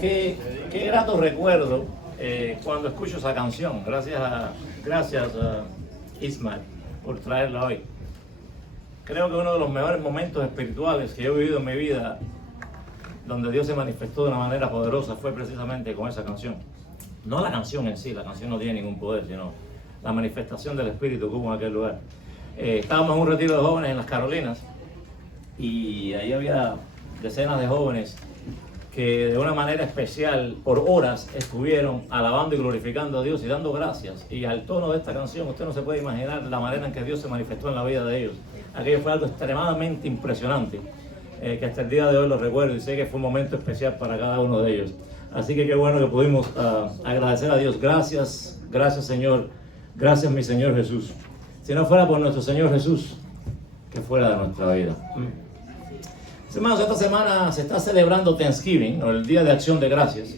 Qué grato recuerdo cuando escucho esa canción. Gracias a Ismael por traerla hoy. Creo que uno de los mejores momentos espirituales que yo he vivido en mi vida, donde Dios se manifestó de una manera poderosa, fue precisamente con esa canción. No la canción en sí, la canción no tiene ningún poder, sino la manifestación del Espíritu que hubo en aquel lugar. Estábamos en un retiro de jóvenes en las Carolinas y ahí había decenas de jóvenes que de una manera especial por horas estuvieron alabando y glorificando a Dios y dando gracias. Y al tono de esta canción usted no se puede imaginar la manera en que Dios se manifestó en la vida de ellos. Aquello fue algo extremadamente impresionante, que hasta el día de hoy lo recuerdo y sé que fue un momento especial para cada uno de ellos. Así que qué bueno que pudimos agradecer a Dios. Gracias Señor, gracias mi Señor Jesús. Si no fuera por nuestro Señor Jesús, ¿qué fuera de nuestra vida? Hermanos, esta semana se está celebrando Thanksgiving, o el Día de Acción de Gracias.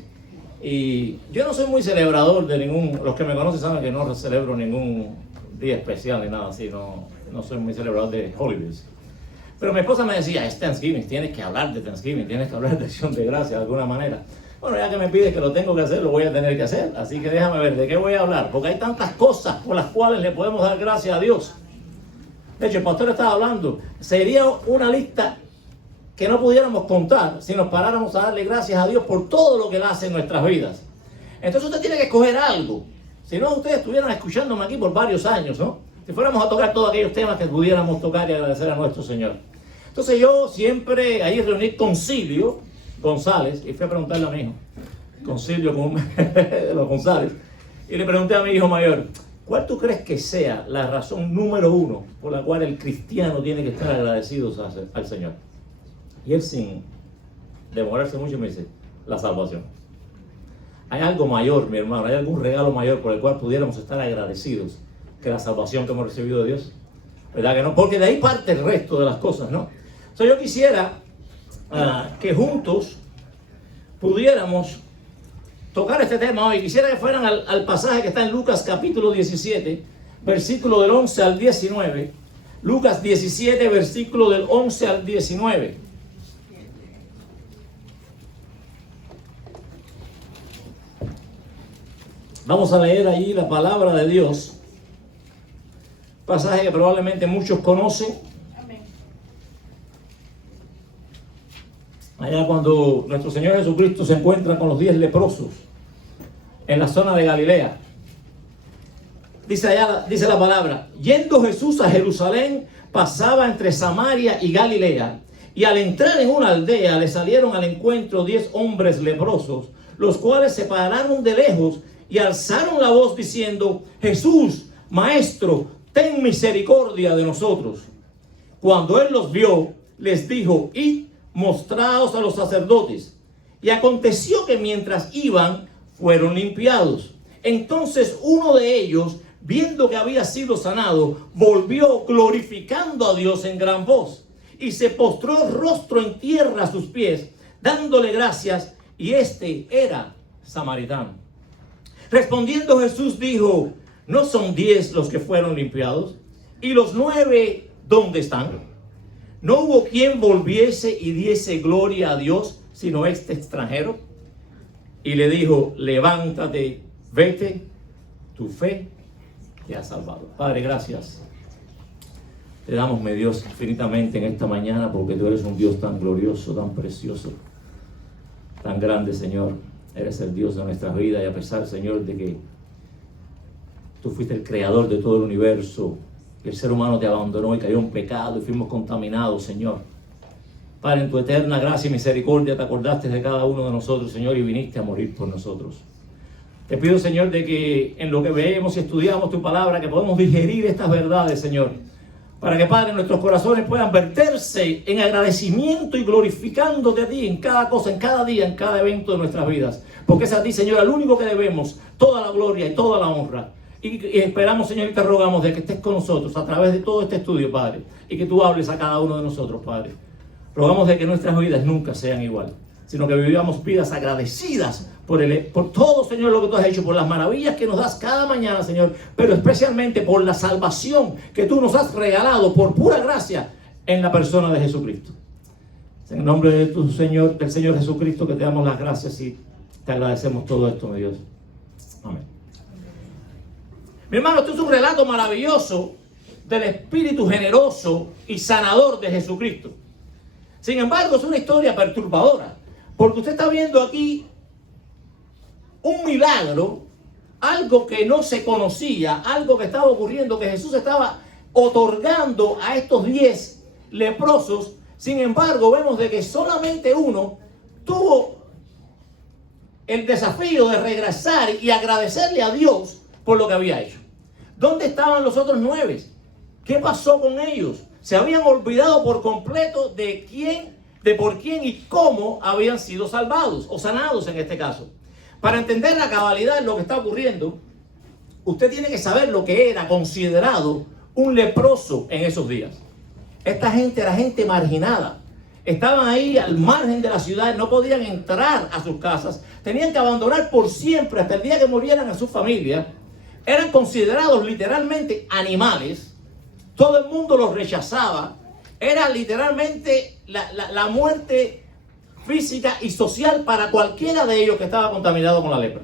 Y yo no soy muy celebrador de los que me conocen saben que no celebro ningún día especial ni nada así, no soy muy celebrador de holidays. Pero mi esposa me decía, es Thanksgiving, tienes que hablar de Thanksgiving, tienes que hablar de Acción de Gracias de alguna manera. Bueno, ya que me pide que lo tengo que hacer, lo voy a tener que hacer. Así que déjame ver, ¿de qué voy a hablar? Porque hay tantas cosas por las cuales le podemos dar gracias a Dios. De hecho, el pastor estaba hablando, sería una lista que no pudiéramos contar si nos paráramos a darle gracias a Dios por todo lo que Él hace en nuestras vidas. Entonces usted tiene que escoger algo. Si no, ustedes estuvieran escuchándome aquí por varios años, ¿no? Si fuéramos a tocar todos aquellos temas que pudiéramos tocar y agradecer a nuestro Señor. Entonces yo siempre, ahí reuní Concilio González, y fui a preguntarle a mi hijo, Concilio de los González, y le pregunté a mi hijo mayor, ¿cuál tú crees que sea la razón número uno por la cual el cristiano tiene que estar agradecido al Señor? Y él, sin demorarse mucho, me dice, la salvación. Hay algo mayor, mi hermano, hay algún regalo mayor por el cual pudiéramos estar agradecidos que la salvación que hemos recibido de Dios. ¿Verdad que no? Porque de ahí parte el resto de las cosas, ¿no? O sea, yo quisiera que juntos pudiéramos tocar este tema hoy. Quisiera que fueran al pasaje que está en Lucas capítulo 17, versículo del 11 al 19. Lucas 17, versículo del 11 al 19. Vamos a leer ahí la palabra de Dios. Pasaje que probablemente muchos conocen. Allá cuando nuestro Señor Jesucristo se encuentra con los 10 leprosos en la zona de Galilea. Dice la palabra, yendo Jesús a Jerusalén, pasaba entre Samaria y Galilea, y al entrar en una aldea le salieron al encuentro 10 hombres leprosos, los cuales se pararon de lejos y alzaron la voz diciendo, Jesús, Maestro, ten misericordia de nosotros. Cuando él los vio, les dijo, id, mostraos a los sacerdotes. Y aconteció que mientras iban, fueron limpiados. Entonces uno de ellos, viendo que había sido sanado, volvió glorificando a Dios en gran voz, y se postró rostro en tierra a sus pies, dándole gracias, y este era samaritano. Respondiendo Jesús dijo, ¿no son 10 los que fueron limpiados? ¿Y los 9 dónde están? ¿No hubo quien volviese y diese gloria a Dios, sino este extranjero? Y le dijo, levántate, vete, tu fe te ha salvado. Padre, gracias. Te damos, mi Dios, infinitamente en esta mañana, porque tú eres un Dios tan glorioso, tan precioso, tan grande, Señor. Eres el Dios de nuestras vidas, y a pesar, Señor, de que tú fuiste el creador de todo el universo, que el ser humano te abandonó y cayó en pecado y fuimos contaminados, Señor. Padre, en tu eterna gracia y misericordia te acordaste de cada uno de nosotros, Señor, y viniste a morir por nosotros. Te pido, Señor, de que en lo que veamos y estudiamos tu palabra, que podamos digerir estas verdades, Señor, para que, Padre, nuestros corazones puedan verterse en agradecimiento y glorificándote a ti en cada cosa, en cada día, en cada evento de nuestras vidas. Porque es a ti, Señor, al único que debemos toda la gloria y toda la honra. Y esperamos, Señor, y te rogamos de que estés con nosotros a través de todo este estudio, Padre, y que tú hables a cada uno de nosotros, Padre. Rogamos de que nuestras vidas nunca sean igual, sino que vivamos vidas agradecidas por todo, Señor, lo que tú has hecho, por las maravillas que nos das cada mañana, Señor, pero especialmente por la salvación que tú nos has regalado por pura gracia en la persona de Jesucristo. En nombre de del Señor Jesucristo, que te damos las gracias y Te agradecemos todo esto, mi Dios. Amén. Mi hermano, esto es un relato maravilloso del espíritu generoso y sanador de Jesucristo. Sin embargo, es una historia perturbadora, porque usted está viendo aquí un milagro, algo que no se conocía, algo que estaba ocurriendo, que Jesús estaba otorgando a estos 10 leprosos. Sin embargo, vemos de que solamente uno tuvo el desafío de regresar y agradecerle a Dios por lo que había hecho. ¿Dónde estaban los otros 9? ¿Qué pasó con ellos? Se habían olvidado por completo de quién, de por quién y cómo habían sido salvados o sanados en este caso. Para entender la cabalidad de lo que está ocurriendo, usted tiene que saber lo que era considerado un leproso en esos días. Esta gente era gente marginada. Estaban ahí al margen de la ciudad, no podían entrar a sus casas, tenían que abandonar por siempre hasta el día que murieran a su familia. Eran considerados literalmente animales. Todo el mundo los rechazaba. Era literalmente la muerte física y social para cualquiera de ellos que estaba contaminado con la lepra.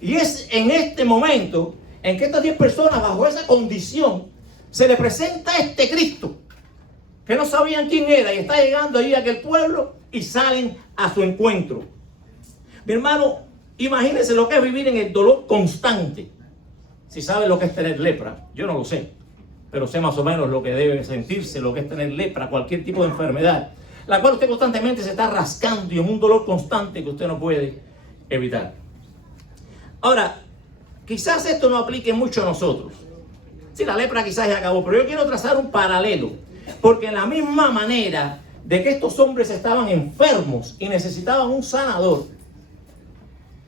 Y es en este momento en que estas 10 personas, bajo esa condición, se le presenta este Cristo, que no sabían quién era, y está llegando ahí a aquel pueblo y salen a su encuentro. Mi hermano, imagínense lo que es vivir en el dolor constante. Si sabe lo que es tener lepra, yo no lo sé, pero sé más o menos lo que debe sentirse, lo que es tener lepra, cualquier tipo de enfermedad, la cual usted constantemente se está rascando y en un dolor constante que usted no puede evitar. Ahora, quizás esto no aplique mucho a nosotros. Sí, la lepra quizás ya acabó, pero yo quiero trazar un paralelo, porque en la misma manera de que estos hombres estaban enfermos y necesitaban un sanador,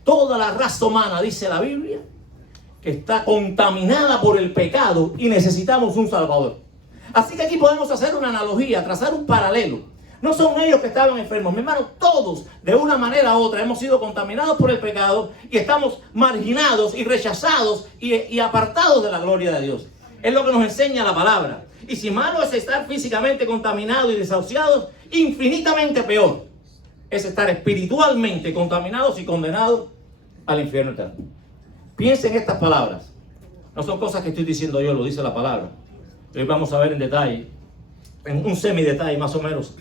toda la raza humana, dice la Biblia, que está contaminada por el pecado y necesitamos un salvador. Así que aquí podemos hacer una analogía, trazar un paralelo. No son ellos que estaban enfermos, mi hermano, todos de una manera u otra hemos sido contaminados por el pecado y estamos marginados y rechazados y apartados de la gloria de Dios. Es lo que nos enseña la palabra. Y si malo es estar físicamente contaminados y desahuciados, infinitamente peor es estar espiritualmente contaminados y condenados al infierno eterno. Piensen en estas palabras. No son cosas que estoy diciendo yo, lo dice la palabra. Hoy vamos a ver en detalle, en un semidetalle más o menos,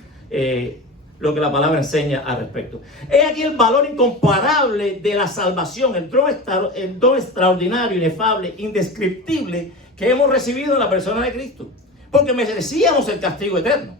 lo que la palabra enseña al respecto. He aquí el valor incomparable de la salvación, el don extraordinario, inefable, indescriptible que hemos recibido en la persona de Cristo. Porque merecíamos el castigo eterno.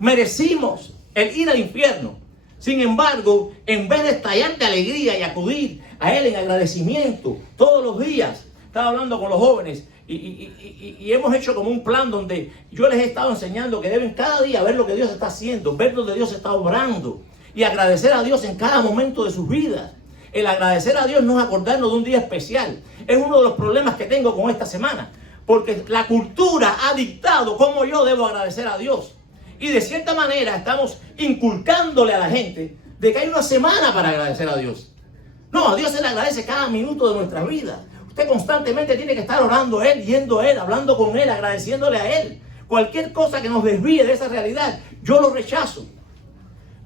Merecimos el ir al infierno. Sin embargo, en vez de estallar de alegría y acudir a Él en agradecimiento todos los días, estaba hablando con los jóvenes y hemos hecho como un plan donde yo les he estado enseñando que deben cada día ver lo que Dios está haciendo, ver donde Dios está obrando y agradecer a Dios en cada momento de sus vidas. El agradecer a Dios no es acordarnos de un día especial. Es uno de los problemas que tengo con esta semana, porque la cultura ha dictado cómo yo debo agradecer a Dios. Y de cierta manera estamos inculcándole a la gente de que hay una semana para agradecer a Dios. No, a Dios se le agradece cada minuto de nuestra vida. Usted constantemente tiene que estar orando a Él, yendo a Él, hablando con Él, agradeciéndole a Él. Cualquier cosa que nos desvíe de esa realidad, yo lo rechazo.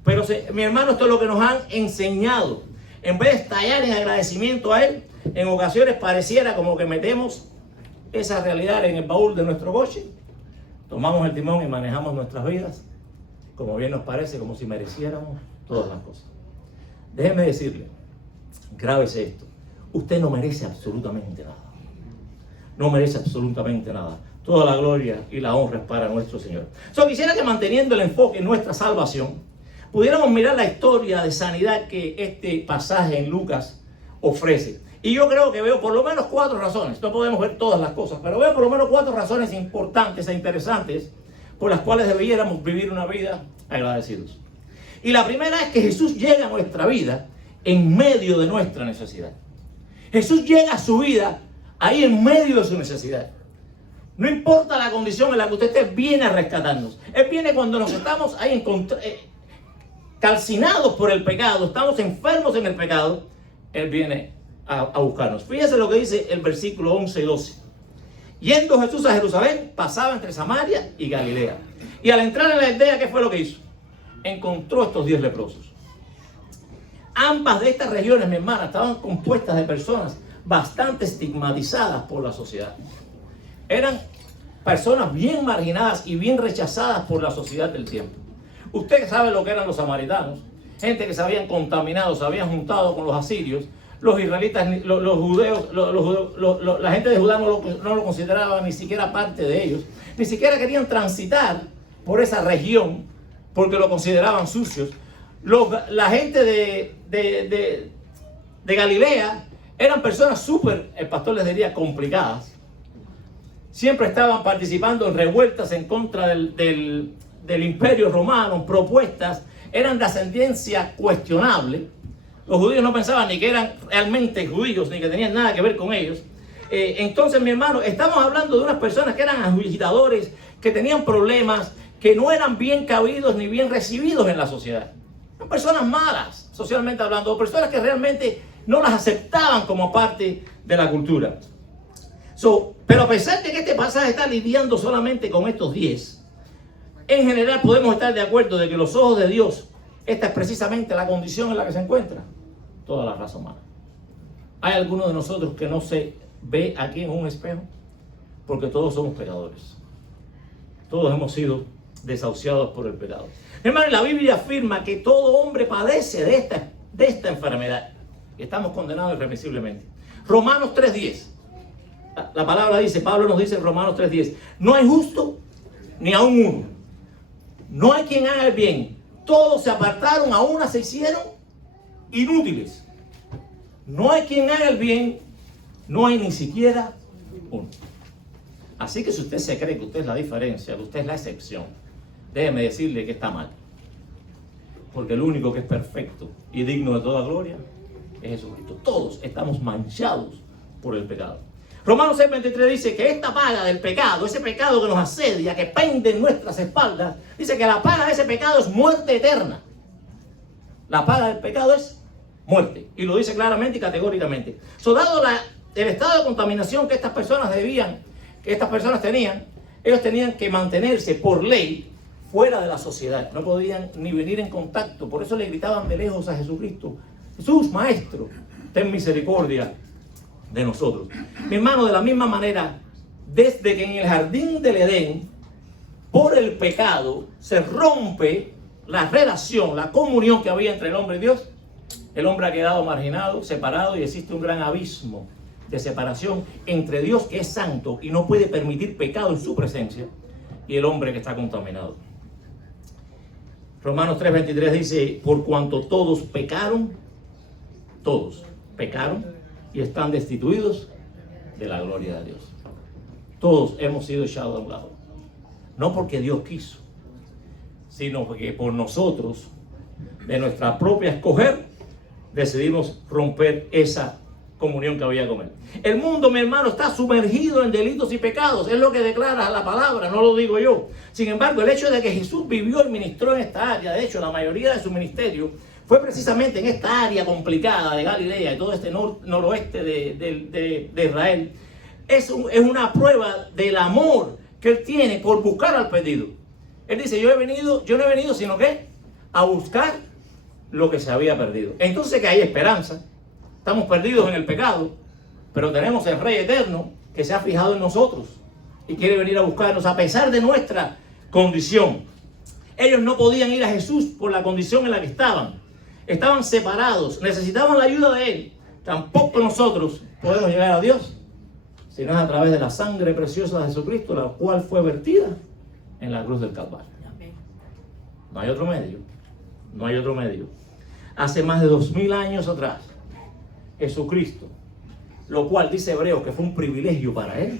Pero mi hermano, esto es lo que nos han enseñado. En vez de estallar en agradecimiento a Él, en ocasiones pareciera como que metemos esa realidad en el baúl de nuestro coche, tomamos el timón y manejamos nuestras vidas como bien nos parece, como si mereciéramos todas las cosas. Déjeme decirle, grábese esto, usted no merece absolutamente nada. No merece absolutamente nada. Toda la gloria y la honra es para nuestro Señor. Quisiera que, manteniendo el enfoque en nuestra salvación, pudiéramos mirar la historia de sanidad que este pasaje en Lucas ofrece. Y yo creo que veo por lo menos 4 razones. No podemos ver todas las cosas, pero veo por lo menos 4 razones importantes e interesantes por las cuales debiéramos vivir una vida agradecidos. Y la primera es que Jesús llega a nuestra vida en medio de nuestra necesidad. Jesús llega a su vida ahí en medio de su necesidad. No importa la condición en la que usted esté, viene a rescatarnos. Él viene cuando nos estamos ahí calcinados por el pecado, estamos enfermos en el pecado. Él viene a buscarnos. Fíjese lo que dice el versículo 11 y 12. Yendo Jesús a Jerusalén, pasaba entre Samaria y Galilea. Y al entrar en la aldea, ¿qué fue lo que hizo? Encontró estos 10 leprosos. Ambas de estas regiones, mi hermana, estaban compuestas de personas bastante estigmatizadas por la sociedad. Eran personas bien marginadas y bien rechazadas por la sociedad del tiempo. Usted sabe lo que eran los samaritanos, gente que se habían contaminado, se habían juntado con los asirios. Los israelitas, los judeos, la gente de Judá no lo consideraba ni siquiera parte de ellos. Ni siquiera querían transitar por esa región porque lo consideraban sucios. La gente de Galilea eran personas súper, el pastor les diría, complicadas. Siempre estaban participando en revueltas en contra del imperio romano, propuestas, eran de ascendencia cuestionable. Los judíos no pensaban ni que eran realmente judíos, ni que tenían nada que ver con ellos. Entonces, mi hermano, estamos hablando de unas personas que eran agitadores, que tenían problemas, que no eran bien cabidos ni bien recibidos en la sociedad. Eran personas malas, socialmente hablando, o personas que realmente no las aceptaban como parte de la cultura. Pero a pesar de que este pasaje está lidiando solamente con estos 10, en general podemos estar de acuerdo de que los ojos de Dios, esta es precisamente la condición en la que se encuentra toda la raza humana. ¿Hay alguno de nosotros que no se ve aquí en un espejo? Porque todos somos pecadores. Todos hemos sido desahuciados por el pecado. Hermano, la Biblia afirma que todo hombre padece de esta enfermedad. Y estamos condenados irremisiblemente. Romanos 3:10. La palabra dice, Pablo nos dice en Romanos 3:10, no hay justo ni aun uno. No hay quien haga el bien. Todos se apartaron, a una se hicieron inútiles. No hay quien haga el bien, no hay ni siquiera uno. Así que si usted se cree que usted es la diferencia, que usted es la excepción, déjeme decirle que está mal. Porque el único que es perfecto y digno de toda gloria es Jesucristo. Todos estamos manchados por el pecado. Romanos 6:23 dice que esta paga del pecado, ese pecado que nos asedia, que pende en nuestras espaldas, dice que la paga de ese pecado es muerte eterna. La paga del pecado es muerte. Y lo dice claramente y categóricamente. Dado el estado de contaminación que estas personas tenían, ellos tenían que mantenerse por ley fuera de la sociedad. No podían ni venir en contacto. Por eso le gritaban de lejos a Jesucristo: Jesús, Maestro, ten misericordia de nosotros. Mi hermano, de la misma manera, desde que en el jardín del Edén, por el pecado, se rompe la relación, la comunión que había entre el hombre y Dios, el hombre ha quedado marginado, separado, y existe un gran abismo de separación entre Dios, que es santo y no puede permitir pecado en su presencia, y el hombre que está contaminado. Romanos 3:23 dice, por cuanto todos pecaron y están destituidos de la gloria de Dios. Todos hemos sido echados a un lado. No porque Dios quiso, sino porque por nosotros, de nuestra propia escoger, decidimos romper esa comunión que había con Él. El mundo, mi hermano, está sumergido en delitos y pecados. Es lo que declara la palabra, no lo digo yo. Sin embargo, el hecho de que Jesús vivió y ministró en esta área, de hecho, la mayoría de su ministerio fue precisamente en esta área complicada de Galilea y todo este noroeste de Israel. Es una prueba del amor que Él tiene por buscar al perdido. Él dice, yo no he venido sino que a buscar lo que se había perdido. Entonces que hay esperanza. Estamos perdidos en el pecado, pero tenemos el Rey eterno que se ha fijado en nosotros y quiere venir a buscarnos a pesar de nuestra condición. Ellos no podían ir a Jesús por la condición en la que estaban. Estaban separados, necesitaban la ayuda de Él. Tampoco nosotros podemos llegar a Dios si no es a través de la sangre preciosa de Jesucristo, la cual fue vertida en la cruz del Calvario. No hay otro medio. No hay otro medio. Hace más de 2000 años atrás, Jesucristo, lo cual dice Hebreos que fue un privilegio para Él,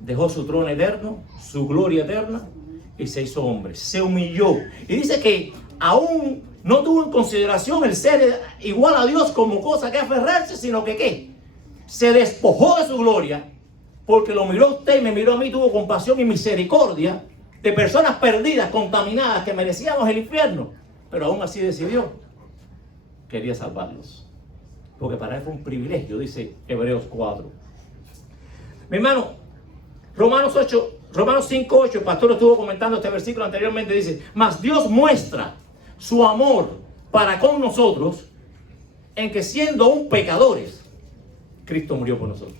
dejó su trono eterno, su gloria eterna, y se hizo hombre, se humilló. Y dice que aún no tuvo en consideración el ser igual a Dios como cosa que aferrarse, sino que ¿qué? Se despojó de su gloria, porque lo miró a usted y me miró a mí, tuvo compasión y misericordia de personas perdidas, contaminadas, que merecíamos el infierno, pero aún así decidió, quería salvarlos, porque para Él fue un privilegio, dice Hebreos 4. Mi hermano, Romanos 5:8, el pastor estuvo comentando este versículo anteriormente, dice, mas Dios muestra su amor para con nosotros en que siendo aún pecadores, Cristo murió por nosotros.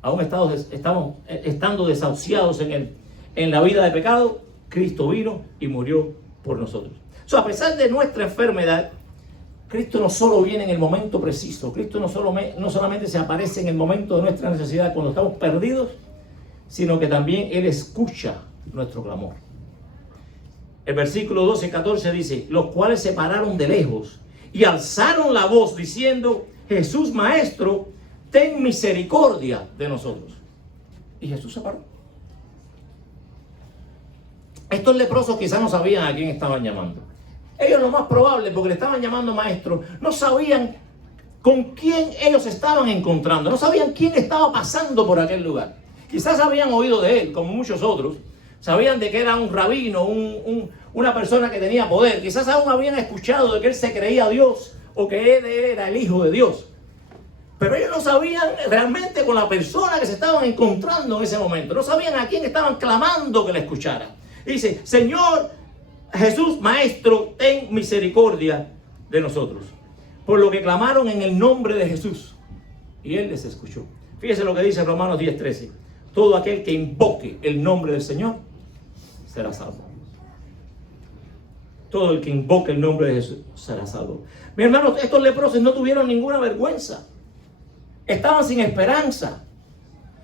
Aún estando desahuciados en la vida de pecado, Cristo vino y murió por nosotros. A pesar de nuestra enfermedad, Cristo no solo viene en el momento preciso, Cristo no solamente se aparece en el momento de nuestra necesidad cuando estamos perdidos, sino que también Él escucha nuestro clamor. El versículo 12 y 14 dice: los cuales se pararon de lejos y alzaron la voz diciendo: Jesús, Maestro, ten misericordia de nosotros. Y Jesús se paró. Estos leprosos quizás no sabían a quién estaban llamando. Ellos, lo más probable, porque le estaban llamando maestro, no sabían con quién ellos estaban encontrando, no sabían quién estaba pasando por aquel lugar. Quizás habían oído de él, como muchos otros, sabían de que era un rabino, una persona que tenía poder. Quizás aún habían escuchado de que él se creía Dios o que él era el Hijo de Dios. Pero ellos no sabían realmente con la persona que se estaban encontrando en ese momento. No sabían a quién estaban clamando que le escuchara. Dice: Señor Jesús, Maestro, ten misericordia de nosotros. Por lo que clamaron en el nombre de Jesús, y Él les escuchó. Fíjese lo que dice Romanos 10:13. Todo aquel que invoque el nombre del Señor será salvo. Todo el que invoque el nombre de Jesús será salvo. Mi hermano, estos leprosos no tuvieron ninguna vergüenza. Estaban sin esperanza.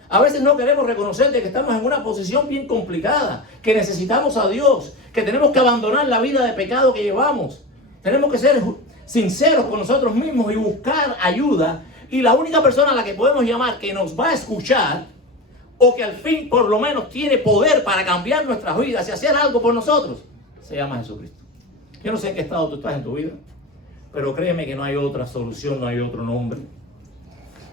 A veces no queremos reconocer de que estamos en una posición bien complicada, que necesitamos a Dios, que tenemos que abandonar la vida de pecado que llevamos. Tenemos que ser sinceros con nosotros mismos y buscar ayuda. Y la única persona a la que podemos llamar que nos va a escuchar, o que al fin por lo menos tiene poder para cambiar nuestras vidas y hacer algo por nosotros, se llama Jesucristo. Yo no sé en qué estado tú estás en tu vida, pero créeme que no hay otra solución, no hay otro nombre.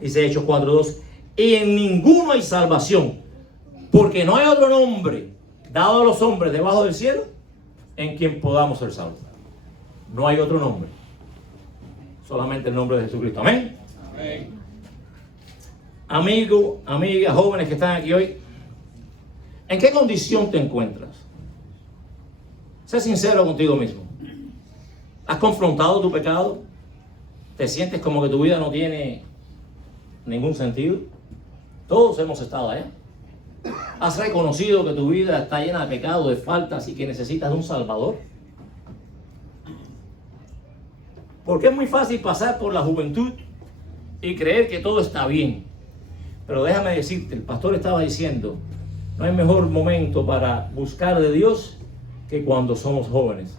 Dice Hechos 4:2: y en ninguno hay salvación, porque no hay otro nombre dado a los hombres debajo del cielo en quien podamos ser salvos. No hay otro nombre, solamente el nombre de Jesucristo. Amén. Amén. Amigo, amigas, jóvenes que están aquí hoy, ¿en qué condición te encuentras? Sé sincero contigo mismo. ¿Has confrontado tu pecado? ¿Te sientes como que tu vida no tiene ningún sentido? Todos hemos estado allá. ¿Has reconocido que tu vida está llena de pecado, de faltas y que necesitas de un Salvador? Porque es muy fácil pasar por la juventud y creer que todo está bien. Pero déjame decirte, el pastor estaba diciendo, no hay mejor momento para buscar de Dios que cuando somos jóvenes.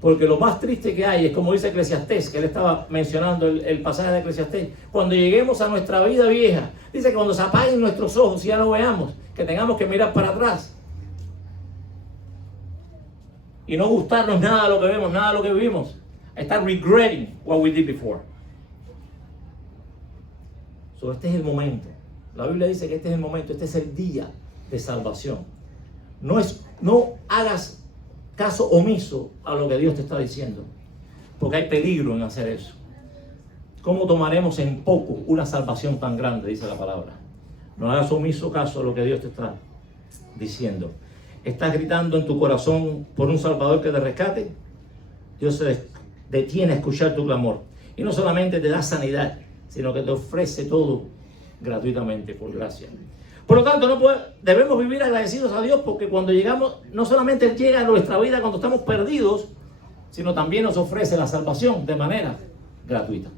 Porque lo más triste que hay es, como dice Eclesiastés, que él estaba mencionando el pasaje de Eclesiastés, cuando lleguemos a nuestra vida vieja, dice que cuando se apaguen nuestros ojos y ya no veamos, que tengamos que mirar para atrás y no gustarnos nada de lo que vemos, nada de lo que vivimos, estar regretting what we did before. So, este es el momento. La Biblia dice que este es el momento, este es el día de salvación. No hagas caso omiso a lo que Dios te está diciendo, porque hay peligro en hacer eso. ¿Cómo tomaremos en poco una salvación tan grande? Dice la palabra. No hagas omiso caso a lo que Dios te está diciendo. ¿Estás gritando en tu corazón por un Salvador que te rescate? Dios se detiene a escuchar tu clamor. Y no solamente te da sanidad, sino que te ofrece todo gratuitamente, por gracia. Por lo tanto, debemos vivir agradecidos a Dios, porque cuando llegamos, no solamente Él llega a nuestra vida cuando estamos perdidos, sino también nos ofrece la salvación de manera gratuita.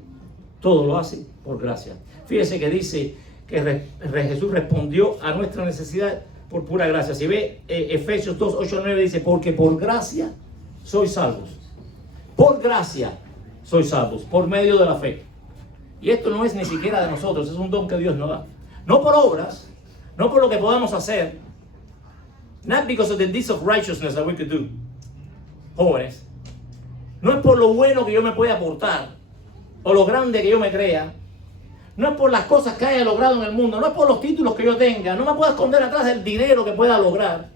Todo lo hace por gracia. Fíjese que dice que Jesús respondió a nuestra necesidad por pura gracia. Si ve Efesios 2, 8, 9 dice, porque por gracia sois salvos. Por gracia sois salvos, por medio de la fe. Y esto no es ni siquiera de nosotros, es un don que Dios nos da. No por obras, no por lo que podamos hacer. Not because of the deeds of righteousness that we could do. Jóvenes, no es por lo bueno que yo me pueda aportar, o lo grande que yo me crea. No es por las cosas que haya logrado en el mundo, no es por los títulos que yo tenga, no me puedo esconder atrás del dinero que pueda lograr.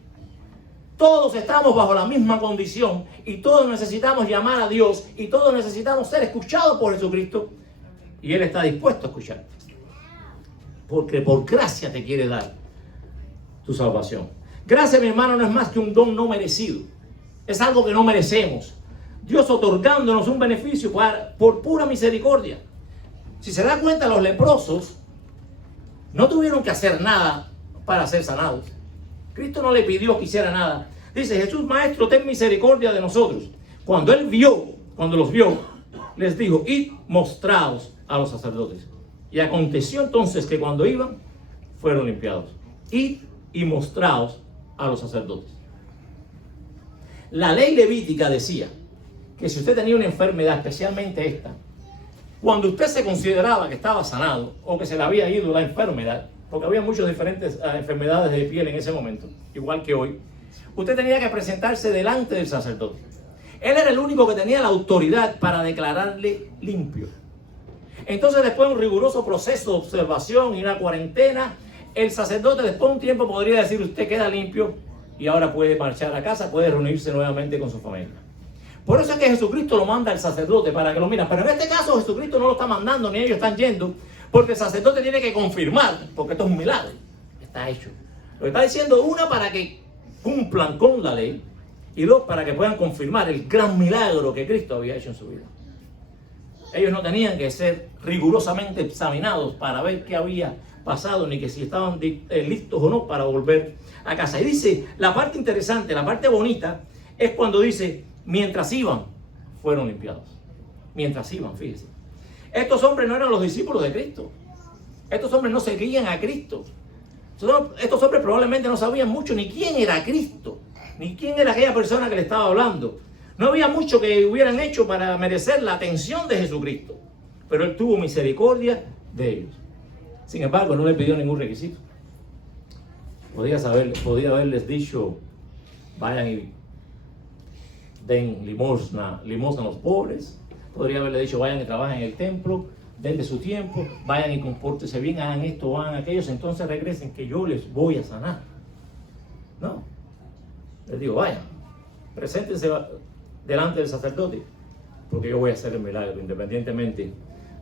Todos estamos bajo la misma condición y todos necesitamos llamar a Dios y todos necesitamos ser escuchados por Jesucristo, y Él está dispuesto a escucharte, porque por gracia te quiere dar tu salvación. Gracia, mi hermano, no es más que un don no merecido, es algo que no merecemos. Dios otorgándonos un beneficio por pura misericordia. Si se da cuenta, los leprosos no tuvieron que hacer nada para ser sanados. Cristo no le pidió que hiciera nada. Dice: Jesús, maestro, ten misericordia de nosotros. Cuando los vio, les dijo: id, mostraos a los sacerdotes. Y aconteció entonces que cuando iban, fueron limpiados. Id y mostraos a los sacerdotes. La ley levítica decía que si usted tenía una enfermedad, especialmente esta, cuando usted se consideraba que estaba sanado o que se le había ido la enfermedad, porque había muchas diferentes enfermedades de piel en ese momento, igual que hoy, usted tenía que presentarse delante del sacerdote. Él era el único que tenía la autoridad para declararle limpio. Entonces, después de un riguroso proceso de observación y una cuarentena, el sacerdote después de un tiempo podría decir: usted queda limpio y ahora puede marchar a casa, puede reunirse nuevamente con su familia. Por eso es que Jesucristo lo manda al sacerdote para que lo mire. Pero en este caso Jesucristo no lo está mandando, ni ellos están yendo, porque el sacerdote tiene que confirmar, porque esto es un milagro, está hecho. Lo está diciendo, una, para que cumplan con la ley, y dos, para que puedan confirmar el gran milagro que Cristo había hecho en su vida. Ellos no tenían que ser rigurosamente examinados para ver qué había pasado, ni que si estaban listos o no para volver a casa. Y dice, la parte interesante, la parte bonita, es cuando dice: mientras iban, fueron limpiados. Mientras iban, fíjese. Estos hombres no eran los discípulos de Cristo. Estos hombres no seguían a Cristo. Estos hombres probablemente no sabían mucho ni quién era Cristo, ni quién era aquella persona que le estaba hablando. No había mucho que hubieran hecho para merecer la atención de Jesucristo. Pero Él tuvo misericordia de ellos. Sin embargo, no le pidió ningún requisito. Podía haberles dicho: vayan y den limosna a los pobres. Podría haberle dicho: vayan y trabajen en el templo, den de su tiempo, vayan y compórtense bien, hagan esto, hagan aquello, entonces regresen que yo les voy a sanar. No. Les digo: vayan, preséntense delante del sacerdote, porque yo voy a hacer el milagro independientemente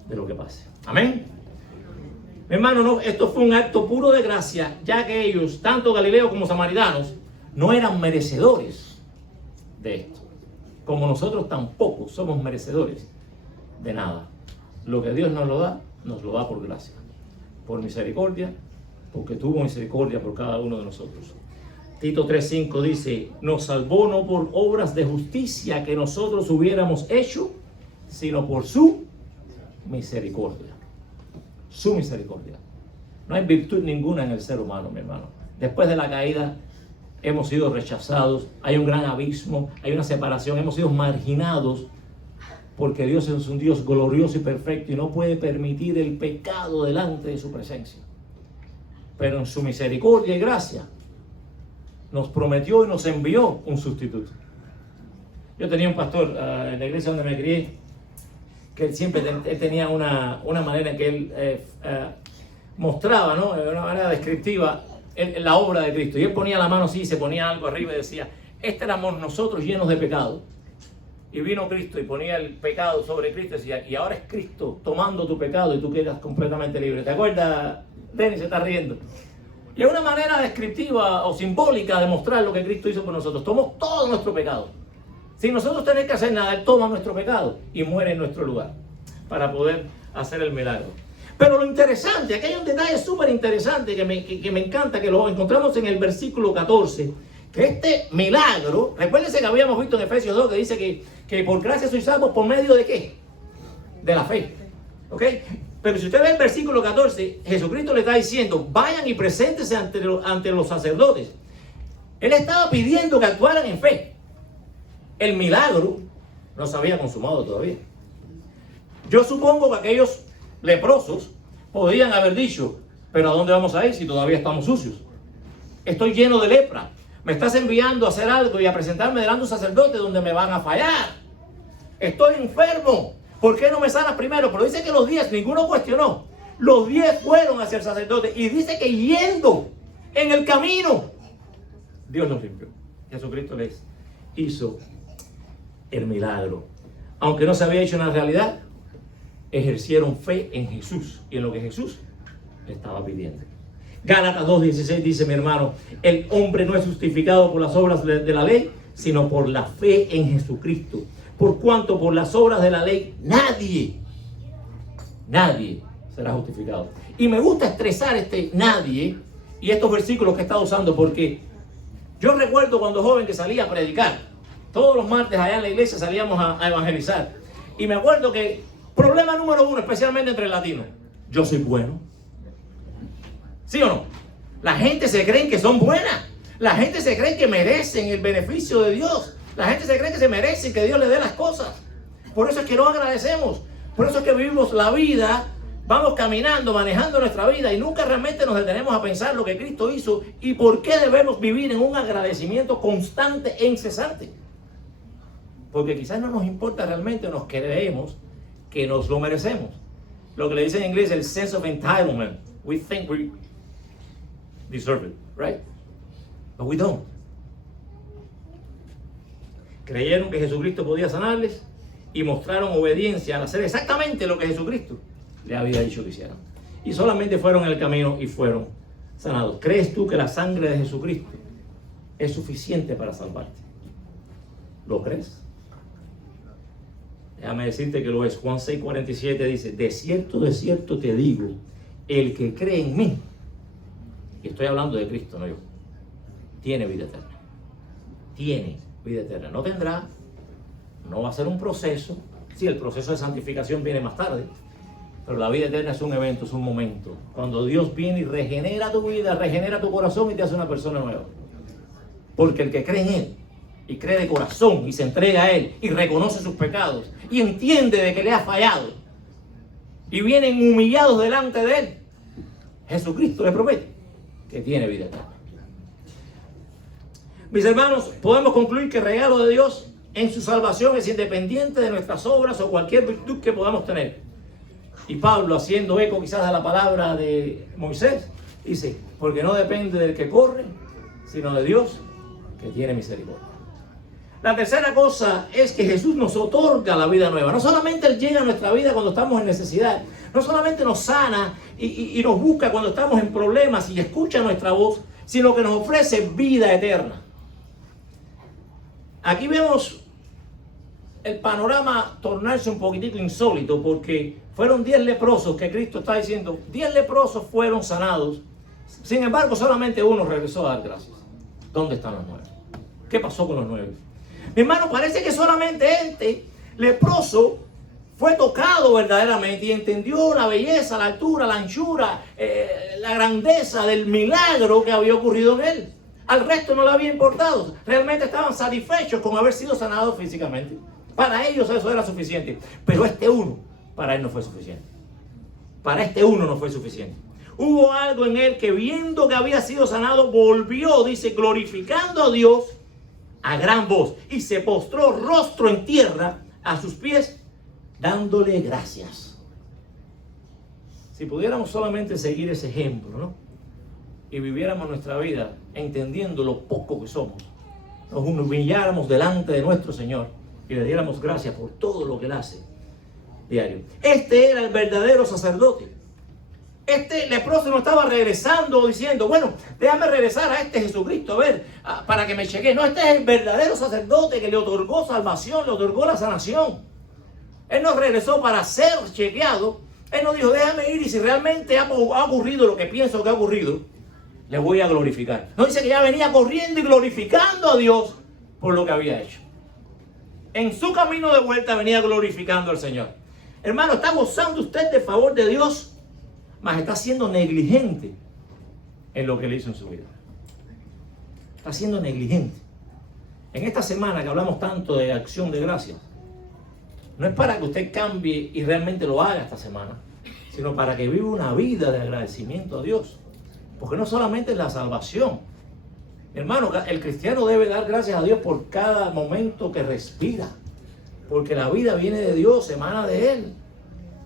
de lo que pase. Amén. Mi hermano, no, esto fue un acto puro de gracia, ya que ellos, tanto galileos como samaritanos, no eran merecedores de esto. Como nosotros tampoco somos merecedores de nada. Lo que Dios nos lo da por gracia, por misericordia, porque tuvo misericordia por cada uno de nosotros. Tito 3:5 dice: nos salvó no por obras de justicia que nosotros hubiéramos hecho, sino por su misericordia. Su misericordia. No hay virtud ninguna en el ser humano, mi hermano. Después de la caída hemos sido rechazados, hay un gran abismo, hay una separación, hemos sido marginados, porque Dios es un Dios glorioso y perfecto y no puede permitir el pecado delante de su presencia. Pero en su misericordia y gracia nos prometió y nos envió un sustituto. Yo tenía un pastor en la iglesia donde me crié, que él siempre tenía una manera en que él mostraba, ¿no?, de una manera descriptiva, la obra de Cristo. Y él ponía la mano así, se ponía algo arriba y decía: este éramos nosotros llenos de pecado. Y vino Cristo y ponía el pecado sobre Cristo y decía: y ahora es Cristo tomando tu pecado y tú quedas completamente libre. ¿Te acuerdas? Denis se está riendo. Y es una manera descriptiva o simbólica de mostrar lo que Cristo hizo por nosotros. Tomó todo nuestro pecado. Sin nosotros tener que hacer nada, Él toma nuestro pecado y muere en nuestro lugar para poder hacer el milagro. Pero lo interesante, aquí hay un detalle súper interesante que me encanta, que lo encontramos en el versículo 14, que este milagro, recuérdense que habíamos visto en Efesios 2 que dice que por gracia sois salvos por medio de ¿qué? De la fe. ¿Ok? Pero si usted ve el versículo 14, Jesucristo le está diciendo: vayan y preséntense ante los sacerdotes. Él estaba pidiendo que actuaran en fe. El milagro no se había consumado todavía. Yo supongo que aquellos leprosos podían haber dicho: pero ¿a dónde vamos a ir si todavía estamos sucios? Estoy lleno de lepra. Me estás enviando a hacer algo y a presentarme delante de un sacerdote donde me van a fallar. Estoy enfermo. ¿Por qué no me sanas primero? Pero dice que los 10, ninguno cuestionó. Los 10 fueron hacia el sacerdote y dice que yendo en el camino, Dios los limpió. Jesucristo les hizo el milagro. Aunque no se había hecho en la realidad, ejercieron fe en Jesús y en lo que Jesús le estaba pidiendo. Gálatas 2:16 dice, mi hermano: el hombre no es justificado por las obras de la ley, sino por la fe en Jesucristo. por cuanto por las obras de la ley nadie será justificado. Y me gusta estresar este nadie y estos versículos que he estado usando, porque yo recuerdo cuando joven que salía a predicar. Todos los martes allá en la iglesia salíamos a evangelizar. Y me acuerdo que problema número uno, especialmente entre latinos: yo soy bueno. ¿Sí o no? La gente se cree que son buenas. La gente se cree que merecen el beneficio de Dios. La gente se cree que se merecen que Dios le dé las cosas. Por eso es que no agradecemos. Por eso es que vivimos la vida, vamos caminando, manejando nuestra vida y nunca realmente nos detenemos a pensar lo que Cristo hizo y por qué debemos vivir en un agradecimiento constante e incesante. Porque quizás no nos importa realmente, nos creemos que nos lo merecemos. Lo que le dicen en inglés el sense of entitlement. We think we deserve it, right? But we don't. Creyeron que Jesucristo podía sanarles y mostraron obediencia al hacer exactamente lo que Jesucristo le había dicho que hicieran. Y solamente fueron en el camino y fueron sanados. ¿Crees tú que la sangre de Jesucristo es suficiente para salvarte? ¿Lo crees? Déjame decirte que lo es. Juan 6:47 dice: de cierto te digo, el que cree en mí, y estoy hablando de Cristo, no yo, tiene vida eterna. Tiene vida eterna. No tendrá, no va a ser un proceso. Sí, el proceso de santificación viene más tarde, pero la vida eterna es un evento, es un momento. Cuando Dios viene y regenera tu vida, regenera tu corazón y te hace una persona nueva. Porque el que cree en Él, y cree de corazón, y se entrega a Él, y reconoce sus pecados, y entiende de que le ha fallado, y vienen humillados delante de Él, Jesucristo le promete que tiene vida eterna. Mis hermanos, podemos concluir que el regalo de Dios en su salvación es independiente de nuestras obras o cualquier virtud que podamos tener. Y Pablo, haciendo eco quizás a la palabra de Moisés, dice: porque no depende del que corre, sino de Dios que tiene misericordia. La tercera cosa es que Jesús nos otorga la vida nueva. No solamente Él llega a nuestra vida cuando estamos en necesidad, no solamente nos sana y nos busca cuando estamos en problemas y escucha nuestra voz, sino que nos ofrece vida eterna. Aquí vemos el panorama tornarse un poquitito insólito, porque fueron 10 leprosos que Cristo está diciendo, 10 leprosos fueron sanados. Sin embargo, solamente uno regresó a dar gracias. ¿Dónde están los 9? ¿Qué pasó con los 9? Mi hermano, parece que solamente este leproso fue tocado verdaderamente y entendió la belleza, la altura, la anchura, la grandeza del milagro que había ocurrido en él. Al resto no le había importado. Realmente estaban satisfechos con haber sido sanados físicamente. Para ellos eso era suficiente. Pero este uno, para él no fue suficiente. Para este uno no fue suficiente. Hubo algo en él que, viendo que había sido sanado, volvió, dice, glorificando a Dios a gran voz, y se postró rostro en tierra a sus pies, dándole gracias. Si pudiéramos solamente seguir ese ejemplo, ¿no? Y viviéramos nuestra vida entendiendo lo poco que somos, nos humilláramos delante de nuestro Señor y le diéramos gracias por todo lo que Él hace diario. Este era el verdadero sacerdote. Este leproso no estaba regresando diciendo, bueno, déjame regresar a este Jesucristo, a ver, para que me chequee. No, este es el verdadero sacerdote que le otorgó salvación, le otorgó la sanación. Él no regresó para ser chequeado. Él no dijo, déjame ir y si realmente ha ocurrido lo que pienso que ha ocurrido, le voy a glorificar. No, dice que ya venía corriendo y glorificando a Dios por lo que había hecho. En su camino de vuelta venía glorificando al Señor. Hermano, ¿está gozando usted del favor de Dios? Mas está siendo negligente en lo que le hizo en su vida. Está siendo negligente. En esta semana que hablamos tanto de acción de gracias, no es para que usted cambie y realmente lo haga esta semana, sino para que viva una vida de agradecimiento a Dios. Porque no solamente es la salvación. Hermano, el cristiano debe dar gracias a Dios por cada momento que respira. Porque la vida viene de Dios, emana de Él.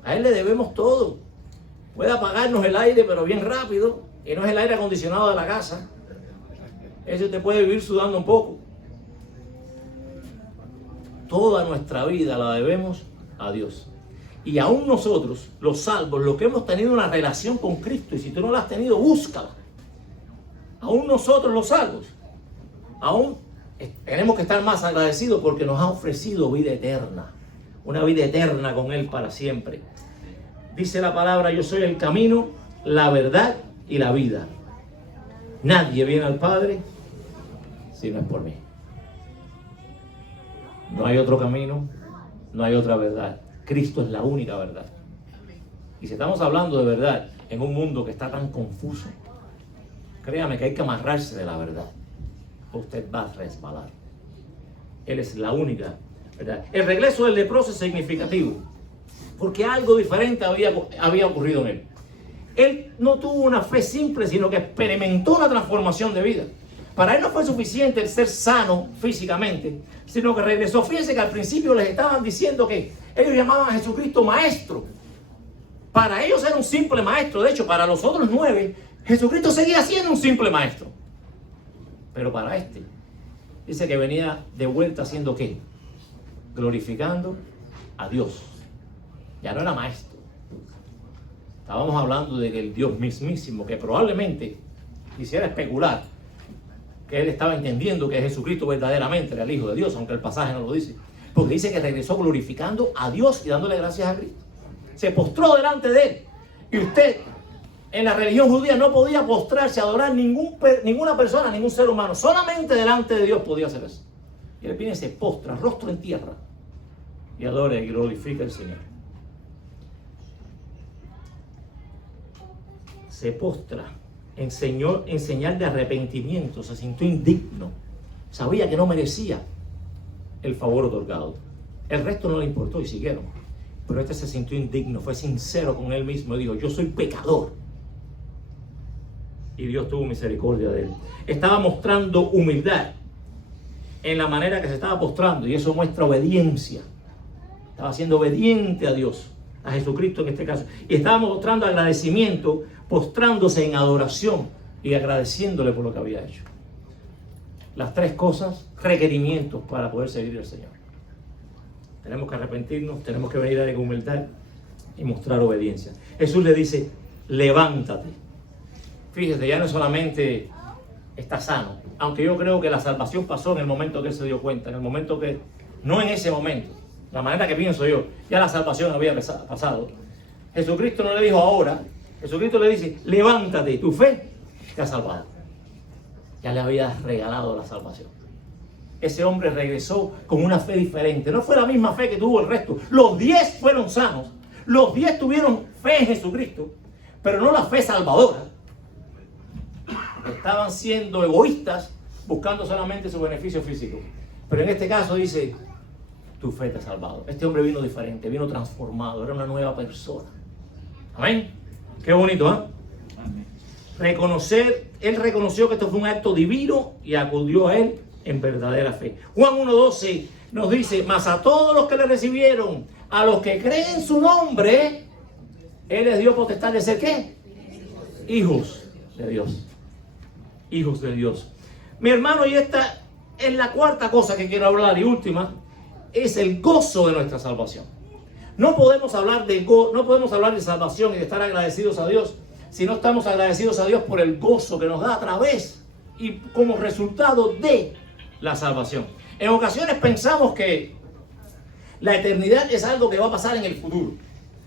A Él le debemos todo. Puede apagarnos el aire, pero bien rápido. Y no es el aire acondicionado de la casa. Ese te puede vivir sudando un poco. Toda nuestra vida la debemos a Dios. Y aún nosotros, los salvos, los que hemos tenido una relación con Cristo, y si tú no la has tenido, búscala. Aún nosotros, los salvos, aún tenemos que estar más agradecidos porque nos ha ofrecido vida eterna, una vida eterna con Él para siempre. Dice la palabra: yo soy el camino, la verdad y la vida. Nadie viene al Padre si no es por mí. No hay otro camino, no hay otra verdad. Cristo es la única verdad. Y si estamos hablando de verdad en un mundo que está tan confuso, créame que hay que amarrarse de la verdad. Usted va a resbalar. Él es la única verdad. El regreso del leproso es significativo porque algo diferente había ocurrido en él. Él no tuvo una fe simple, sino que experimentó una transformación de vida. Para él no fue suficiente el ser sano físicamente, sino que regresó. Fíjense que al principio les estaban diciendo que ellos llamaban a Jesucristo maestro. Para ellos era un simple maestro. De hecho, para los otros 9, Jesucristo seguía siendo un simple maestro. Pero para este, dice que venía de vuelta haciendo ¿qué? Glorificando a Dios. Ya no era maestro. Estábamos hablando de que el Dios mismísimo, que probablemente quisiera especular que él estaba entendiendo que Jesucristo verdaderamente era el Hijo de Dios, aunque el pasaje no lo dice. Porque dice que regresó glorificando a Dios y dándole gracias a Cristo. Se postró delante de él. Y usted, en la religión judía, no podía postrarse, adorar ninguna persona, ningún ser humano. Solamente delante de Dios podía hacer eso. Y él viene y se postra, rostro en tierra, y adora y glorifica al Señor. Se postra en señal de arrepentimiento. Se sintió indigno. Sabía que no merecía el favor otorgado. El resto no le importó y siguieron. Pero este se sintió indigno. Fue sincero con él mismo y dijo: yo soy pecador. Y Dios tuvo misericordia de él. Estaba mostrando humildad en la manera que se estaba postrando. Y eso muestra obediencia. Estaba siendo obediente a Dios, a Jesucristo en este caso. Y estaba mostrando agradecimiento, postrándose en adoración y agradeciéndole por lo que había hecho. Las 3 cosas, requerimientos para poder seguir al Señor. Tenemos que arrepentirnos, tenemos que venir a la humildad y mostrar obediencia. Jesús le dice: levántate. Fíjese, ya no solamente está sano, aunque yo creo que la salvación pasó en el momento que él se dio cuenta, en el momento que, no en ese momento, la manera que pienso yo, ya la salvación había pasado. Jesucristo no le dijo ahora, Jesucristo le dice: levántate, tu fe te ha salvado. Ya le había regalado la salvación. Ese hombre regresó con una fe diferente. No fue la misma fe que tuvo el resto. Los 10 fueron sanos. Los 10 tuvieron fe en Jesucristo, pero no la fe salvadora. Estaban siendo egoístas, buscando solamente su beneficio físico. Pero en este caso dice: tu fe te ha salvado. Este hombre vino diferente, vino transformado, era una nueva persona. Amén. Qué bonito, ¿eh? Él reconoció que esto fue un acto divino y acudió a él en verdadera fe. Juan 1:12 nos dice: mas a todos los que le recibieron, a los que creen en su nombre, él les dio potestad de ser ¿qué? Hijos de Dios. Hijos de Dios. Mi hermano, y esta es la 4ª cosa que quiero hablar y última, es el gozo de nuestra salvación. No podemos hablar de salvación y de estar agradecidos a Dios si no estamos agradecidos a Dios por el gozo que nos da a través y como resultado de la salvación. En ocasiones pensamos que la eternidad es algo que va a pasar en el futuro.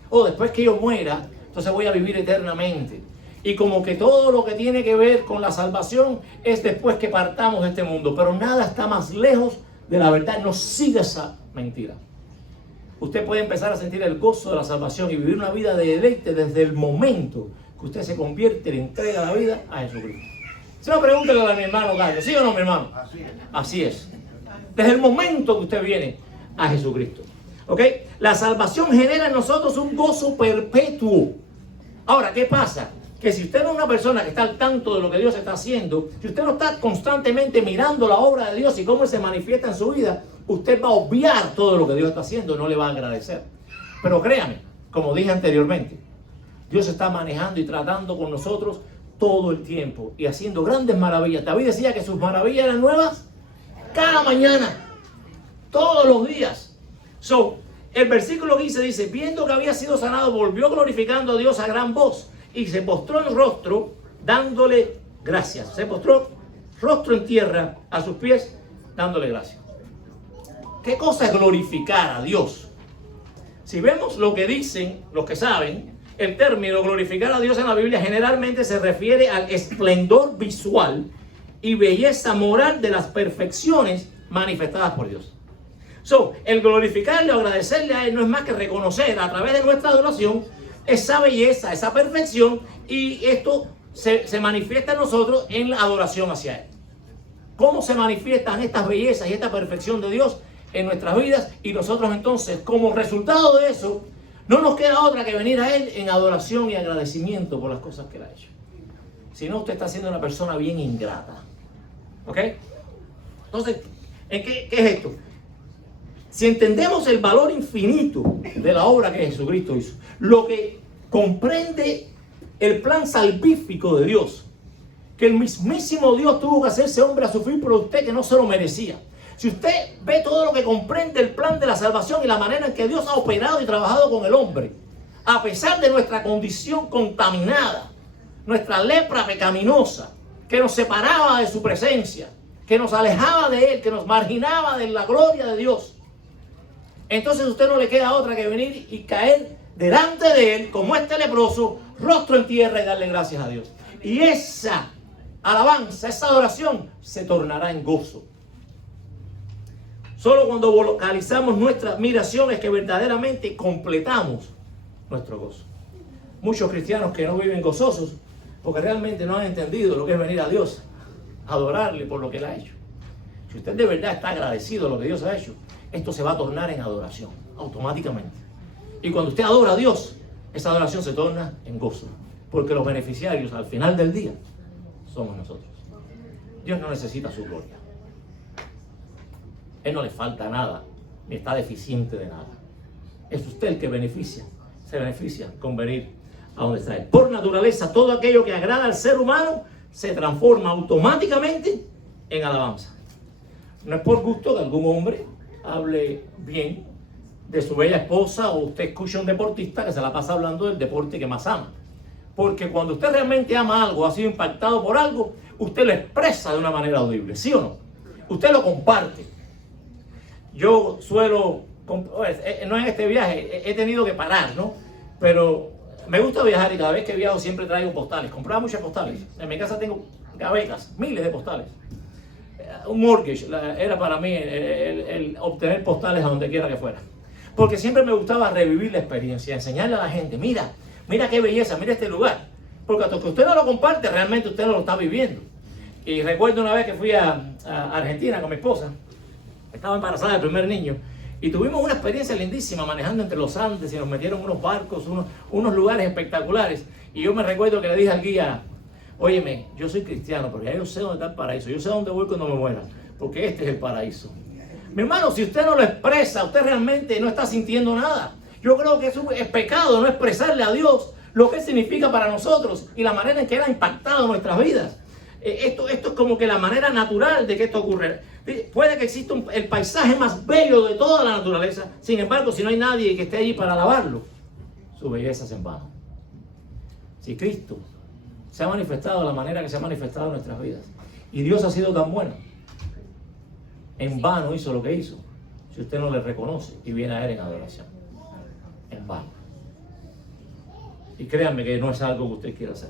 O después que yo muera, entonces voy a vivir eternamente. Y como que todo lo que tiene que ver con la salvación es después que partamos de este mundo. Pero nada está más lejos de la verdad. No siga esa mentira. Usted puede empezar a sentir el gozo de la salvación y vivir una vida de deleite desde el momento que usted se convierte y le entrega la vida a Jesucristo. Si no, pregúntele a mi hermano Carlos: ¿sí o no, mi hermano? Así es. Desde el momento que usted viene a Jesucristo. ¿Ok? La salvación genera en nosotros un gozo perpetuo. Ahora, ¿qué pasa? Que si usted no es una persona que está al tanto de lo que Dios está haciendo, si usted no está constantemente mirando la obra de Dios y cómo Él se manifiesta en su vida, usted va a obviar todo lo que Dios está haciendo y no le va a agradecer. Pero créame, como dije anteriormente, Dios está manejando y tratando con nosotros todo el tiempo y haciendo grandes maravillas. David decía que sus maravillas eran nuevas cada mañana, todos los días. El versículo 15 dice: viendo que había sido sanado, volvió glorificando a Dios a gran voz y se postró en rostro dándole gracias. Se postró rostro en tierra a sus pies dándole gracias. ¿Qué cosa es glorificar a Dios? Si vemos lo que dicen los que saben, el término glorificar a Dios en la Biblia generalmente se refiere al esplendor visual y belleza moral de las perfecciones manifestadas por Dios. El glorificarle o agradecerle a Él no es más que reconocer a través de nuestra adoración esa belleza, esa perfección, y esto se manifiesta en nosotros en la adoración hacia Él. ¿Cómo se manifiestan estas bellezas y esta perfección de Dios en nuestras vidas? Y nosotros entonces, como resultado de eso, no nos queda otra que venir a Él en adoración y agradecimiento por las cosas que Él ha hecho. Si no, usted está siendo una persona bien ingrata. ¿Ok? Entonces, ¿qué es esto? Si entendemos el valor infinito de la obra que Jesucristo hizo, lo que comprende el plan salvífico de Dios, que el mismísimo Dios tuvo que hacerse hombre a sufrir por usted que no se lo merecía. Si usted ve todo lo que comprende el plan de la salvación y la manera en que Dios ha operado y trabajado con el hombre, a pesar de nuestra condición contaminada, nuestra lepra pecaminosa, que nos separaba de su presencia, que nos alejaba de Él, que nos marginaba de la gloria de Dios, entonces a usted no le queda otra que venir y caer delante de Él como este leproso, rostro en tierra, y darle gracias a Dios. Y esa alabanza, esa adoración se tornará en gozo. Solo cuando vocalizamos nuestra admiración es que verdaderamente completamos nuestro gozo. Muchos cristianos que no viven gozosos porque realmente no han entendido lo que es venir a Dios, adorarle por lo que Él ha hecho. Si usted de verdad está agradecido de lo que Dios ha hecho, esto se va a tornar en adoración, automáticamente. Y cuando usted adora a Dios, esa adoración se torna en gozo. Porque los beneficiarios al final del día somos nosotros. Dios no necesita su gloria. Él no le falta nada, ni está deficiente de nada. Es usted el que se beneficia con venir a donde está Él. Por naturaleza, todo aquello que agrada al ser humano se transforma automáticamente en alabanza. No es por gusto que algún hombre hable bien de su bella esposa, o usted escucha a un deportista que se la pasa hablando del deporte que más ama. Porque cuando usted realmente ama algo, ha sido impactado por algo, usted lo expresa de una manera audible, ¿sí o no? Usted lo comparte. Yo suelo, no en este viaje, he tenido que parar, ¿no? Pero me gusta viajar y cada vez que viajo siempre traigo postales. Compraba muchas postales. En mi casa tengo gavetas, miles de postales. Un mortgage era para mí el obtener postales a donde quiera que fuera. Porque siempre me gustaba revivir la experiencia, enseñarle a la gente, mira qué belleza, mira este lugar. Porque hasta que usted no lo comparte, realmente usted no lo está viviendo. Y recuerdo una vez que fui a Argentina con mi esposa, estaba embarazada del primer niño, y tuvimos una experiencia lindísima manejando entre los Andes, y nos metieron unos barcos, unos lugares espectaculares. Y yo me recuerdo que le dije al guía, óyeme, yo soy cristiano, pero ya yo sé dónde está el paraíso, yo sé dónde voy cuando me muera, porque este es el paraíso. Mi hermano, si usted no lo expresa, usted realmente no está sintiendo nada. Yo creo que es pecado no expresarle a Dios lo que significa para nosotros y la manera en que Él ha impactado nuestras vidas. Esto es como que la manera natural de que esto ocurra. Puede que exista el paisaje más bello de toda la naturaleza, sin embargo, si no hay nadie que esté allí para alabarlo, su belleza es en vano. Si Cristo se ha manifestado de la manera que se ha manifestado en nuestras vidas, y Dios ha sido tan bueno, en vano hizo lo que hizo, si usted no le reconoce y viene a Él en adoración. En vano. Y créanme que no es algo que usted quiera hacer.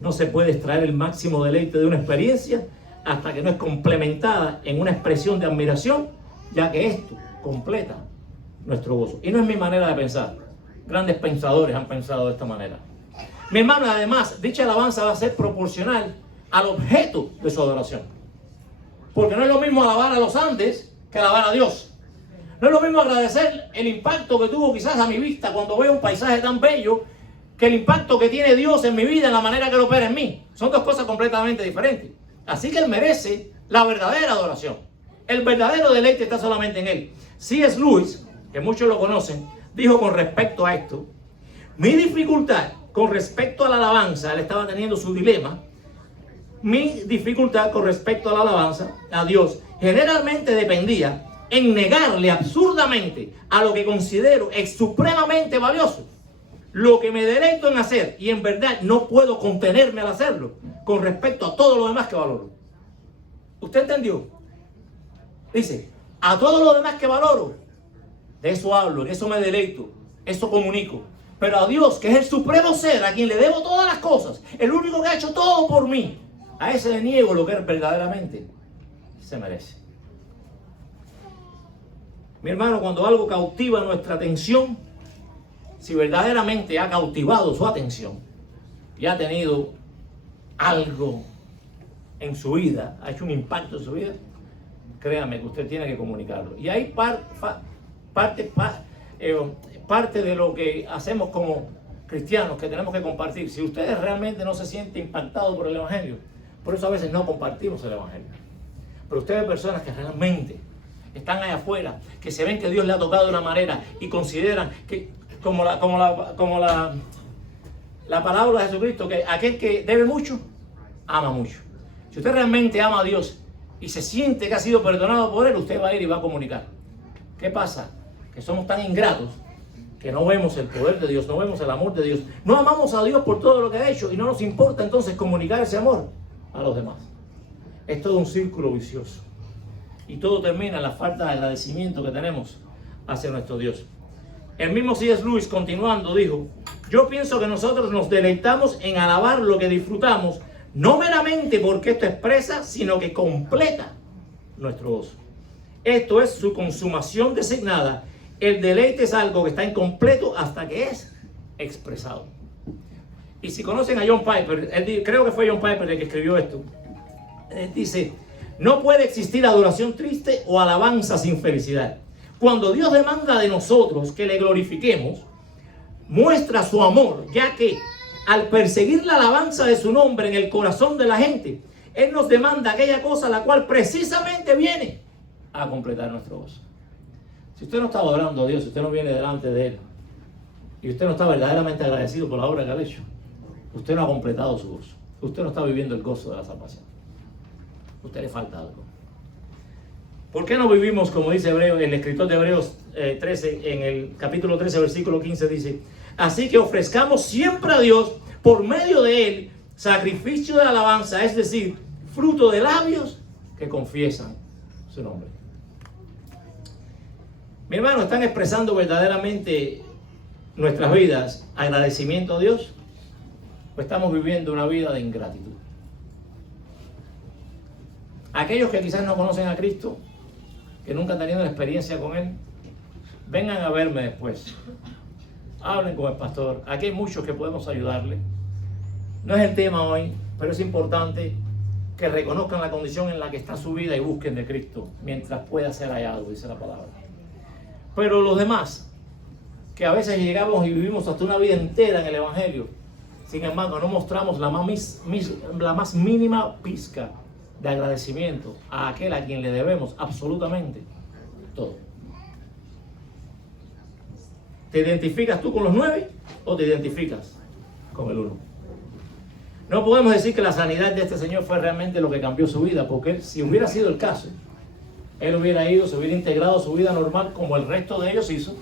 No se puede extraer el máximo deleite de una experiencia hasta que no es complementada en una expresión de admiración, ya que esto completa nuestro gozo. Y no es mi manera de pensar. Grandes pensadores han pensado de esta manera. Mi hermano, además, dicha alabanza va a ser proporcional al objeto de su adoración. Porque no es lo mismo alabar a los Andes que alabar a Dios. No es lo mismo agradecer el impacto que tuvo quizás a mi vista cuando veo un paisaje tan bello que el impacto que tiene Dios en mi vida, en la manera que Él opera en mí. Son dos cosas completamente diferentes. Así que Él merece la verdadera adoración. El verdadero deleite está solamente en Él. C.S. Lewis, que muchos lo conocen, dijo con respecto a esto: mi dificultad con respecto a la alabanza, él estaba teniendo su dilema. Mi dificultad con respecto a la alabanza a Dios generalmente dependía en negarle absurdamente a lo que considero es supremamente valioso, lo que me deleito en hacer, y en verdad no puedo contenerme al hacerlo con respecto a todo lo demás que valoro. ¿Usted entendió? Dice, a todo lo demás que valoro, de eso hablo, en eso me deleito, eso comunico. Pero a Dios, que es el supremo ser, a quien le debo todas las cosas, el único que ha hecho todo por mí, a ese le niego lo que él verdaderamente se merece. Mi hermano, cuando algo cautiva nuestra atención, si verdaderamente ha cautivado su atención y ha tenido algo en su vida, ha hecho un impacto en su vida, créame que usted tiene que comunicarlo. Y hay parte de lo que hacemos como cristianos que tenemos que compartir. Si ustedes realmente no se sienten impactados por el Evangelio, por eso a veces no compartimos el Evangelio. Pero ustedes, personas que realmente están allá afuera, que se ven que Dios le ha tocado de una manera y consideran que, como la palabra de Jesucristo, que aquel que debe mucho, ama mucho. Si usted realmente ama a Dios y se siente que ha sido perdonado por Él, usted va a ir y va a comunicar. ¿Qué pasa? Que somos tan ingratos que no vemos el poder de Dios, no vemos el amor de Dios. No amamos a Dios por todo lo que ha hecho y no nos importa entonces comunicar ese amor a los demás. Es todo un círculo vicioso. Y todo termina en la falta de agradecimiento que tenemos hacia nuestro Dios. El mismo C.S. Lewis, continuando, dijo: yo pienso que nosotros nos deleitamos en alabar lo que disfrutamos, no meramente porque esto expresa, sino que completa nuestro gozo. Esto es su consumación designada. El deleite es algo que está incompleto hasta que es expresado. Y si conocen a John Piper, creo que fue John Piper el que escribió esto. Él dice: no puede existir adoración triste o alabanza sin felicidad. Cuando Dios demanda de nosotros que le glorifiquemos, muestra su amor, ya que al perseguir la alabanza de su nombre en el corazón de la gente, Él nos demanda aquella cosa la cual precisamente viene a completar nuestro gozo. Si usted no está adorando a Dios, si usted no viene delante de Él, y usted no está verdaderamente agradecido por la obra que ha hecho, usted no ha completado su gozo. Usted no está viviendo el gozo de la salvación. Usted le falta algo. ¿Por qué no vivimos, como dice Hebreos, el escritor de Hebreos 13, en el capítulo 13, versículo 15, dice: así que ofrezcamos siempre a Dios, por medio de Él, sacrificio de alabanza, es decir, fruto de labios que confiesan su nombre. Mi hermano, ¿están expresando verdaderamente nuestras vidas agradecimiento a Dios? ¿O estamos viviendo una vida de ingratitud? Aquellos que quizás no conocen a Cristo, que nunca han tenido una experiencia con Él, vengan a verme después. Hablen con el pastor. Aquí hay muchos que podemos ayudarle. No es el tema hoy, pero es importante que reconozcan la condición en la que está su vida y busquen de Cristo mientras pueda ser hallado, dice la palabra. Pero los demás, que a veces llegamos y vivimos hasta una vida entera en el Evangelio, sin embargo no mostramos la más mínima pizca de agradecimiento a aquel a quien le debemos absolutamente todo. ¿Te identificas tú con los 9 o te identificas con el 1? No podemos decir que la sanidad de este señor fue realmente lo que cambió su vida, porque él, si hubiera sido el caso, él hubiera ido, se hubiera integrado a su vida normal como el resto de ellos hizo,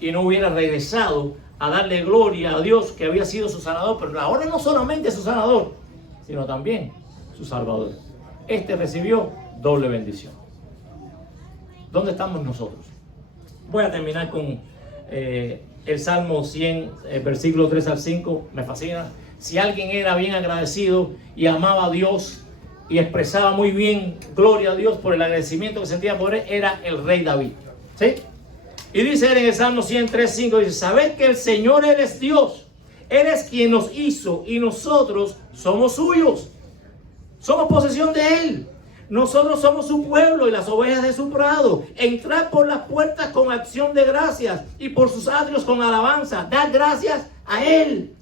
y no hubiera regresado a darle gloria a Dios, que había sido su sanador, pero ahora no solamente su sanador, sino también su salvador. Este recibió doble bendición. ¿Dónde estamos nosotros? Voy a terminar con el Salmo 100, versículo 3 al 5, me fascina. Si alguien era bien agradecido y amaba a Dios y expresaba muy bien gloria a Dios por el agradecimiento que sentía por Él, era el rey David. ¿Sí? Y dice él en el Salmo 103, 5, dice: sabed que el Señor, Él es Dios. Él es quien nos hizo y nosotros somos suyos. Somos posesión de Él. Nosotros somos su pueblo y las ovejas de su prado. Entrad por las puertas con acción de gracias y por sus atrios con alabanza. Dad gracias a Él.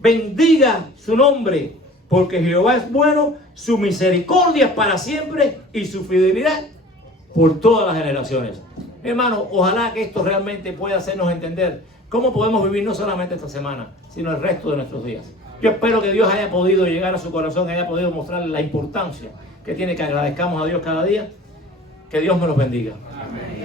Bendiga su nombre, porque Jehová es bueno, su misericordia es para siempre y su fidelidad por todas las generaciones. Hermano, ojalá que esto realmente pueda hacernos entender cómo podemos vivir no solamente esta semana, sino el resto de nuestros días. Yo espero que Dios haya podido llegar a su corazón, haya podido mostrarle la importancia que tiene que agradezcamos a Dios cada día. Que Dios me los bendiga. Amén.